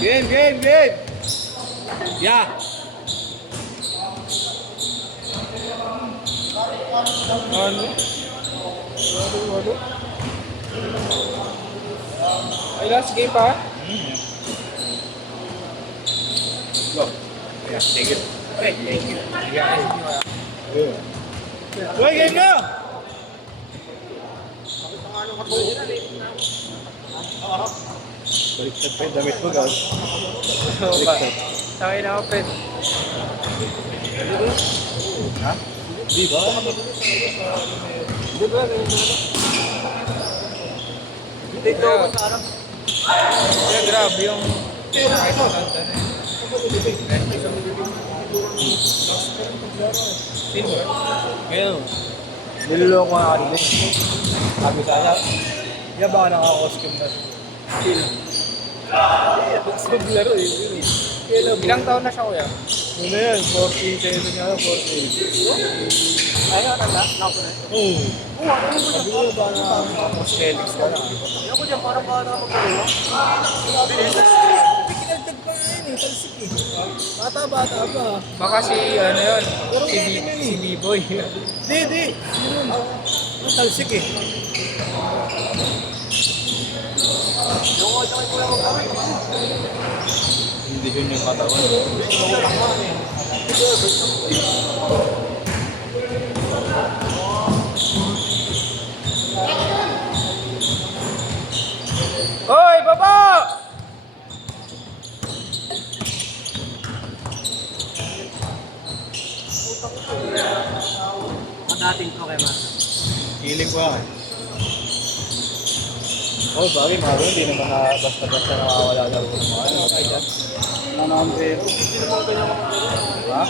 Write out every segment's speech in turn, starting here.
Game, game, game! Yeah! Ano? Walo. Ay, last game pa? Go. Yeah, take it. Okay, thank you. Uy, game na! Baliktad pa yung damit mo, guys. Baliktad. Sakay na ako, Fred. Ha? Di ba? Di ba? Take over sa harap. Yeah, grabe yung... Sino ba? Ngayon. Niloloko nga ako din. Sabi sana, yan baka naka-costume na. Sino? Gusto maglaro eh. Ilang taon na siya, kuya? Ano yan? 47 nga lang, 48. Ay, ano na? Naku na. Oo. Sabi ko ba na cosmetics ka na? Ako dyan, parang baka magkaroon. Pinagtag pa nga yun eh, talsik eh. Bata-bata pa. Baka si, ano yun, si B-Boy. Di. Yun. Ang talsik eh. Hindi yun yung katawan. Hoy, baba! Dating to kay Masa. Feeling ko yan. Oh, bagay mga hindi naman na basta-basta nakawala laro ng mga ano. Okay, dyan. Nanambrero. Ha?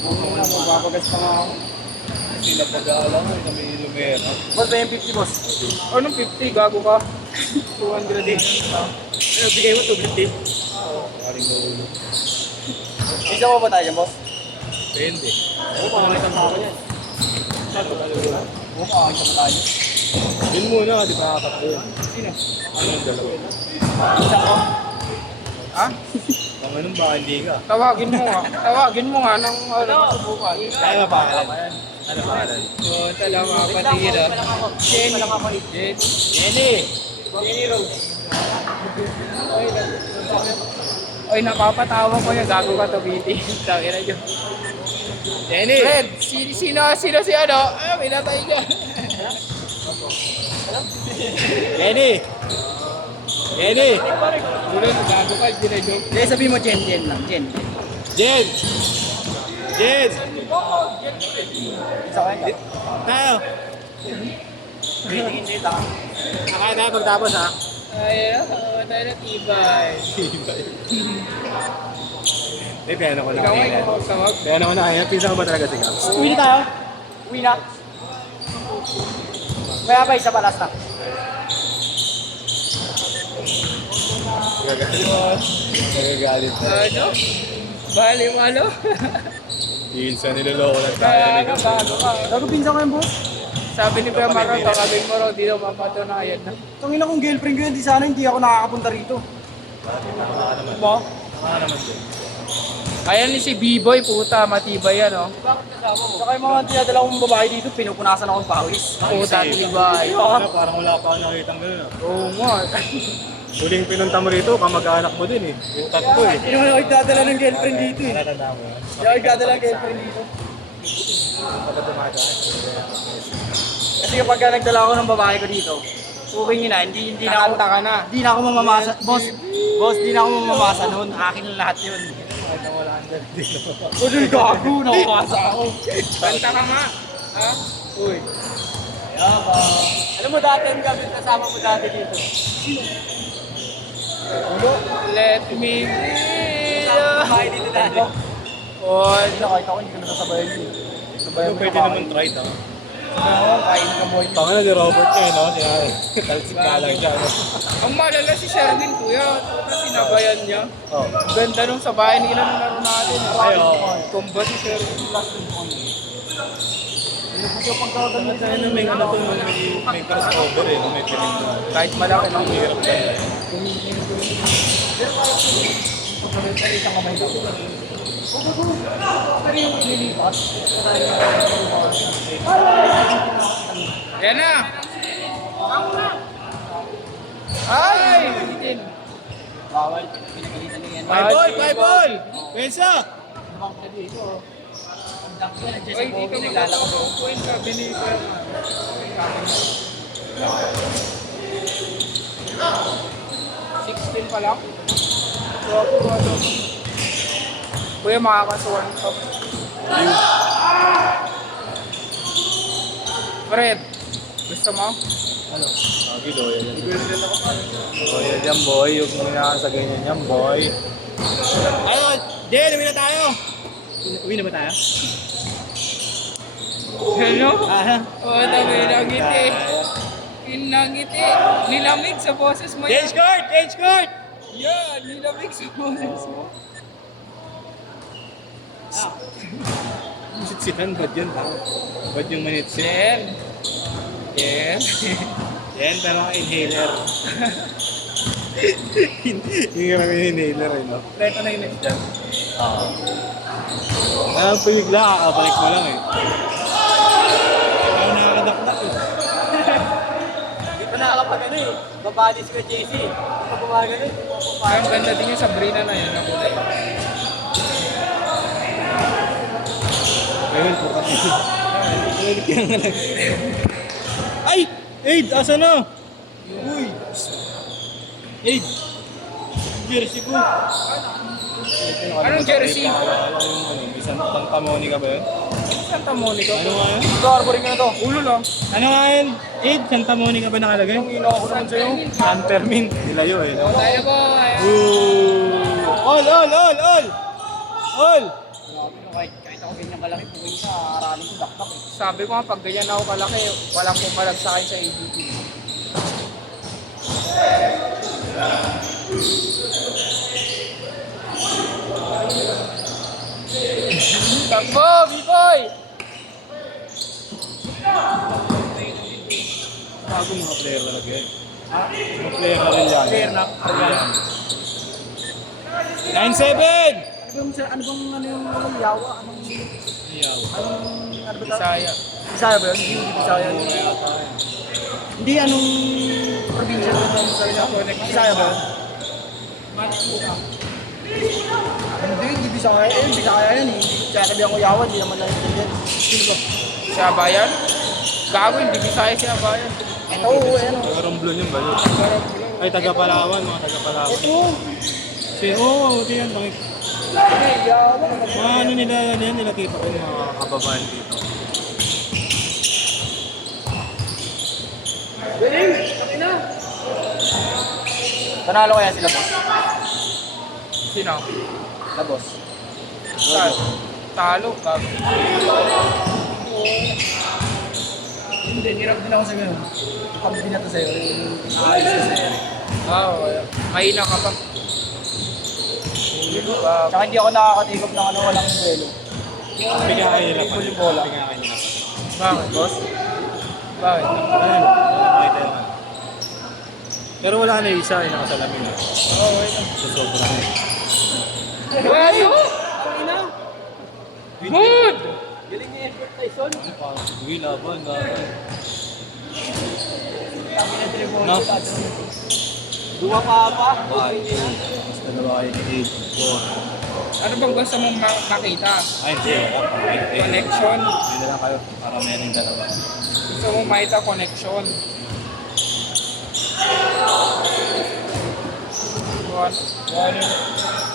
Magpapagas pa nga ako. Sila pag-aalam ko, kami lumera. Boss ba yung 50, boss? Anong 50? Gago ka. 200 din. Ano, bigay mo 250? Karing ulo. Isa mo ba tayo dyan, boss? Depende. Oo, makakita mo ako yan. Oo, makakita mo tayo. Yun muna, di ba kakatlo yun? Sino? Ano yung dalawa? Isa ko. Ha? Kung anong ba, hindi ka. Tawagin mo nga. Tawagin mo nga ng ano, masubukan. Tayo mapangalan. Ano pangalan? Oo, tala mga patigil ah. Jenny Rose. Oy, napapatawa ko yung gago ka to, BT. Sabi na dyan. Jenny! Fred, sino si ano? Ah, may natay dyan. Jenny! Jenny! Ulo, gago ka, joke. Hindi, sabihin mo Jen lang, Jen. Jen! Jen! Isa kayo. Tayo! Tingin dito. Nakain tayo pagtapos ha? Ay, tayo na tibay. Eh, piano ko na Ikaw ay kaya. tawag. Piano ko na kaya. Pisa ko ba talaga si Gabs? Uwi na tayo. Uwi na. Kaya pa isa pa last na. Nagagalit na. Ano? Bali mo ano? Minsan niloloko lang tayo. Gago, bago ka. Gago pinsan ko yung boss. Sabi ni Kuya Maro, tawagin mo raw, di daw mapatunayan na. Tangina kong girlfriend ko yun, di sana hindi ako nakakapunta rito. Mo? Baka naman din. Ayan ni si B-Boy, puta, matibay yan, oh. Saka yung mga tinadala kong babae dito, pinupunasan akong pawis. Puta, tibay. Parang wala pa ako nakitang gano'n ah. Oo nga. Huling pinunta mo rito, kamag-anak mo din eh. Yung tatlo eh. Hindi naman ako nagdadala ng girlfriend dito eh. Natatanda mo yan. Hindi ako nagdadala ng girlfriend dito. Kapag dumadaan. Kasi kapag nagdala ako ng babae ko dito, okay nyo na, hindi na ako, Kakanta ka na. hindi na ako mamamasa. Boss, di na ako mamamasa noon. Akin lang lahat yun. Kahit na wala ang dito. Uy, gago, nakakasa ako. Kanta ka nga. Ha? Uy. Alam mo dati yung gabi kasama mo dati dito. Let me be. Babae dito dati. Oh, Hindi na kahit ako, hindi ko nasasabayan yun. Sabayan mo Pwede yung naman try ta. kain ka mo yun. Tanga na ni Robert niya, no? Siya, talsik ka lang siya, no? ang malala si Sherwin, kuya. Puta, sinabayan niya. Oh. Ganda nung sa bahay nila nung laro natin. Ay, oo. Tumba si Sherwin. Ano may ano to, may crossover eh, may pinindot. Kahit malaki, no? Hirap ka na. Yan na! Ay! Bawal. Pinagalitan na yan. Five ball! Pensa! Ay, dito maglalaro. Point ka, Benito. 16 pa lang. Kuya, makakasuhan ka. Fred, gusto mo? Lagi loyal yan. Loyal yan boy, huwag mo na sa ganyan yan boy. Ayun! Jen, uwi na tayo! Uwi na ba tayo? Hello? Ah, Oo, dami nangiti. Nangiti. Nilamig sa boses mo yan. change court! Change court! Yan, nilamig sa boses mo. Sitsitan, bad yun tao. Bad yung manitsit. Jen. Jen. Yan, pero ka inhaler. Yung kami inhaler eh, no? Reto na yun dyan. Oo. Pumigla, kakabalik mo lang eh. Parang nakakadakdak eh. Hindi pa nakakapag ano eh. Babadis ko JC. Hindi pa gumagano eh. Ay, ang ganda din yung Sabrina na yun. Nakulay. Ayun, pukat yun. Ulit yan nga lang. Ay! Aid! Asa na? Uy! Aid! Jersey ko! Anong jersey? May Santa Monica ba yun? Santa Monica. Ano nga yun? Ito, arboring ka na to. Ulo lang. Ano nga yun? Aid, Santa Monica ba nakalagay? Ako naman sa'yo. Huntermin. Nilayo eh, no? Tayo po. Ayan. Ooh! All! Kahit ako ganyan kalaki, puwing ka, aralin ko dakdak eh. Sabi ko nga, pag ganyan ako kalaki, walang pumalag sa akin sa ABT. Takbo, B-boy! Bago mga player talaga yan. Mga player na rin yan. Player na. 9-7! Ano bang yawa? Anong ano ba Bisaya. Bisaya ba yun? Hindi Bisaya. Hindi, anong probinsya ba yun? Bisaya ba yun? Hindi Bisaya. Bisaya yan eh. Kaya sabihan ko yawa, hindi naman lang yan. Sino ba? Si Abayan? Gago, hindi Bisaya si Abayan. Oo, ano. Taga-Romblon yun ba yun? Ay, taga-Palawan, mga taga-Palawan. Ito. Oo, ito yan. Yawa. Mga ano nila yan, nilakita ko yung mga kababayan dito. Panalo kaya sila boss? Sino? Na boss. Talo, gago. Hindi, hirap din ako sa gano'n. Pag binato sa'yo, ayos ka sa'yo. Oo, mahina ka pa. Tsaka hindi ako nakakatikop ng ano, walang duelo. Bigyan kayo nila pa. Yung bola. Bigyan kayo nila. Bakit, boss? Bakit? Ayun, makita yun. Pero wala na yung isa, yung nakasalamin. Oo, wait lang. So, sobrang eh. Ano? Good! Galing niya effort Tyson. Uy, laban, laban. Sabi na No? Dua pa pa. Mas dalawa kayo ni 8, 4. Ano bang gusto mong makita? Ay, hindi. Ay, Connection? Hindi na lang kayo para meron dalawa. Gusto mong makita connection?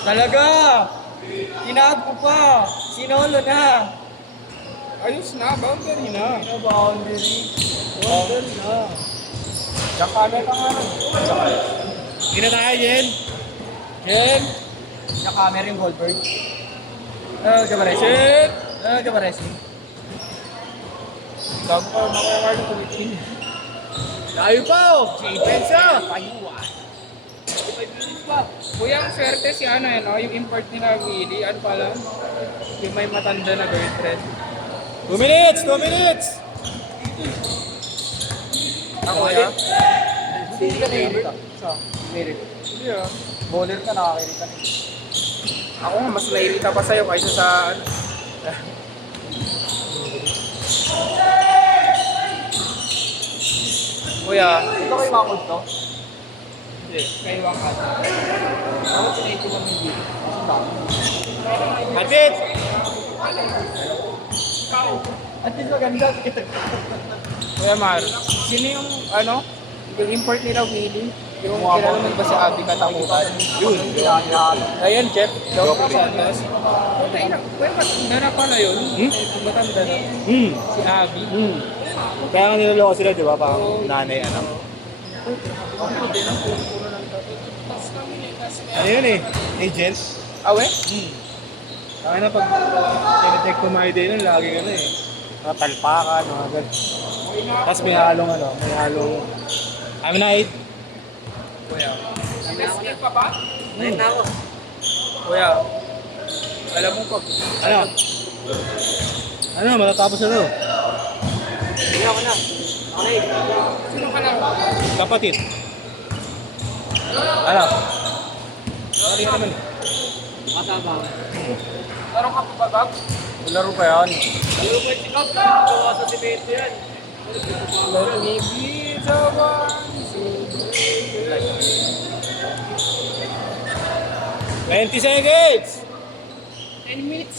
Talaga! Tinawag ko pa! Sinolo na! Ayos na, boundary na. Ano boundary? Boundary na. Diyan camera ka nga. Hindi na tayo, Jen. Jen! Naka-camera yung Goldberg. Ano gabaresi? Shit! Ano gabaresi? Bago ka makakawar ng kulitin. Tayo pa, oh! Pensa! Payuan. Kuya, ang swerte si ano yun, yung import nila Willie, ano pala? Yung may matanda na girlfriend. 2 minutes! 2 minutes! Ako ya. Hindi ka na-irita. Sa merit. Hindi ah. Bowler ka, nakakairita. Ako nga, mas nairita pa sa'yo kaysa sa ano. Kuya. Ito kayo makakot to? Hindi. Kayo ang kat. Ako tinake mo ng video. Kasi dami. That's it! At least maganda. Kuya Mar, sino yung ano? Yung import nila Willie? Yung kilala mo ba si Abby Katakutan? Yun. Ayan, Jeff. Joffrey. Santos. Patay na. Kuya, matanda na pala yun. Matanda na. Si Abby. Kaya nga niloloko sila, di ba? Parang nanay, anak. Ano yun eh? Agent? Awe? Kaya na pag tinitake ko mga idea nun, lagi ano eh. Mga talpakan, mga ganun. Tapos may halong ano, may halong... I'm night. Kuya. Nag-escape pa ba? Ngayon na ako. Kuya. Alam mo pag... Ano? Ano, matatapos na to. Hindi ako na. Okay. Sino ka na? Kapatid. Ano? Sorry ka naman. Kasama. Laro ka pa ba, Bob? Laro pa yan. Ano ba si Kap? Gawa sa simento yan. Let me be the one. 20 seconds!